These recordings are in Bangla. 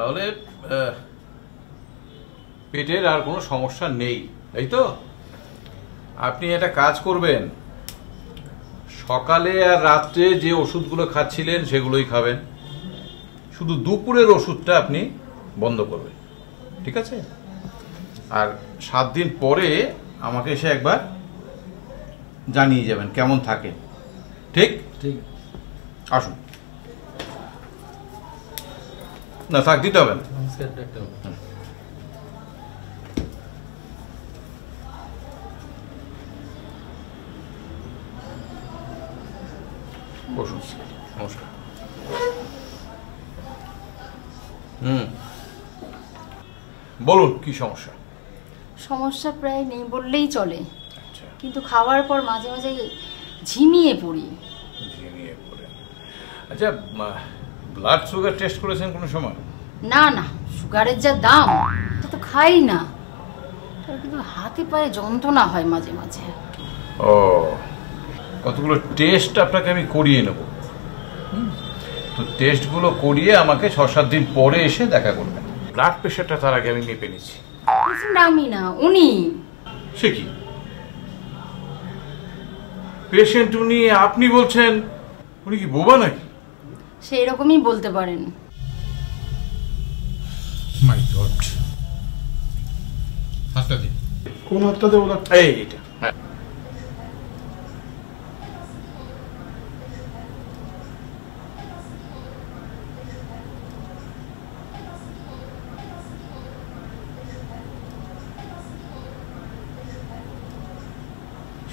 তাহলে পেটের আর কোনো সমস্যা নেই, তাই তো? আপনি একটা কাজ করবেন, সকালে আর রাত্রে যে ওষুধগুলো খাচ্ছিলেন সেগুলোই খাবেন, শুধু দুপুরের ওষুধটা আপনি বন্ধ করবেন, ঠিক আছে? আর 7 দিন পরে আমাকে এসে একবার জানিয়ে যাবেন কেমন থাকে, ঠিক? ঠিক আসুন। না থাক, দিতে হবে না। নমস্কার ডাক্তার। বসুন। নমস্কার। বলুন কি সমস্যা? সমস্যা প্রায় নেই বললেই চলে, আচ্ছা, কিন্তু খাওয়ার পর মাঝে মাঝে ঝিমিয়ে পড়ি। ঝিমিয়ে পড়ে। আচ্ছা, ব্লাড সুগার টেস্ট করেছেন কোনো সময়? না না, সুগারের যা দাম, তা তো খাই না, কিন্তু হাতে পায়ে যন্ত্রণা হয় মাঝে মাঝে। ও, কতগুলো টেস্ট আপনাকে আমি করিয়ে নেব। তো টেস্টগুলো করিয়ে আমাকে 6-7 দিন পরে এসে দেখা করবেন। ব্লাড প্রেশারটা তার আগে আমি মেপে নিচ্ছি। আমি না, উনি। সে কি পেশেন্ট উনি, আপনি বলছেন? উনি কি বোবা নাকি? সেই রকমই বলতে পারেন। মাই গড, হাতটা দিন। কোন হাতটা দেবো ডাক্তার? এইটা, হ্যাঁ।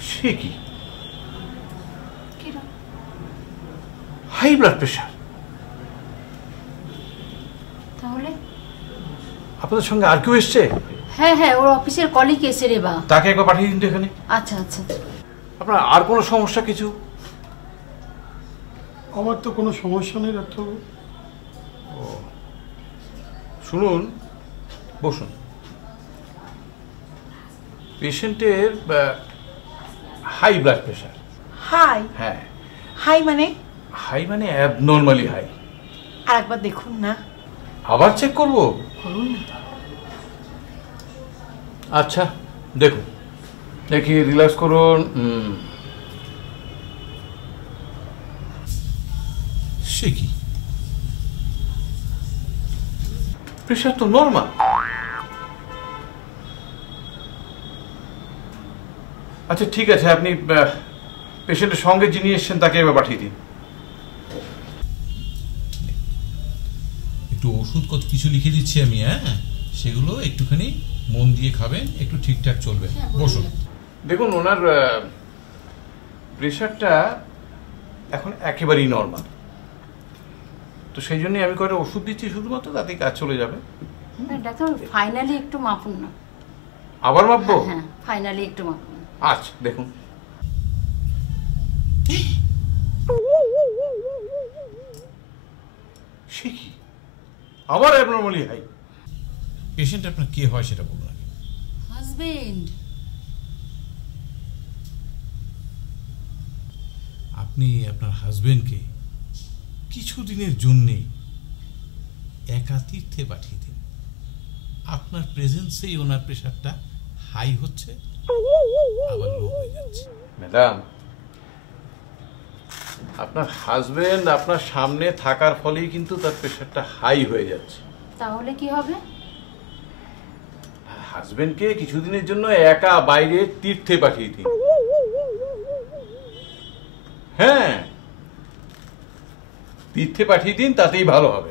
সে কি হাই ব্লাড প্রেশার? তাহলে আপনাদের সঙ্গে আর কেউ এসছে? হ্যাঁ হ্যাঁ, ওর অফিসের কলিগ এসে রে বা। তাকে একবার পাঠিয়ে দিন তো এখানে। আচ্ছা আচ্ছা। আপনার আর কোনো সমস্যা কিছু? আমার তো কোনো সমস্যা নেই ডাক্তারবাবু। শুনুন, বসুন। পেশেন্টের হাই ব্লাড প্রেশার। হাই? হ্যাঁ। হাই মানে? হাই মানে অ্যাবনর্মালি হাই। আর একবার দেখুন না। আবার চেক করব? করুন না। আচ্ছা, দেখুন, দেখি, রিল্যাক্স করুন। সে কি, প্রেশার তো নর্মাল। আচ্ছা ঠিক আছে, আপনি পেশেন্টের সঙ্গে যিনি এসেছেন তাকে এবার পাঠিয়ে দিন। একটু ওষুধ কত কিছু লিখে দিচ্ছি আমি, হ্যাঁ, সেগুলো একটুখানি মন দিয়ে খাবেন, একটু ঠিকঠাক চলবে। বসুন। দেখুন, ওনার প্রেশারটা এখন একেবারেই নর্মাল, তো সেই জন্যই আমি কয়েকটা ওষুধ দিচ্ছি শুধুমাত্র, তাতেই কাজ চলে যাবে। ডাক্তার, ফাইনালি একটু মাপুন না। আবার মাপবো? হ্যাঁ, ফাইনালি একটু মাপুন। আচ্ছা, দেখুন। সে কি, আবার অ্যাবনর্মালি হাই? পেশেন্ট আপনার কে হয় সেটা বলুন। হাজবেন্ড। আপনি আপনার হাজবেন্ডকে কিছুদিনের জন্যে একা তীর্থে পাঠিয়ে দিন। আপনার প্রেজেন্সেই ওনার প্রেশারটা হাই হচ্ছে, আবার লো হয়ে যাচ্ছে। ম্যাডাম, আপনার হাজবেন্ড আপনার সামনে থাকার ফলেই কিন্তু তার প্রেশারটা হাই হয়ে যাচ্ছে। তাহলে কি হবে? হাজবেন্ডকে কিছুদিনের জন্য একা বাইরে তীর্থে পাঠিয়ে দিন। হ্যাঁ, তীর্থে পাঠিয়ে দিন, তাতেই ভালো হবে।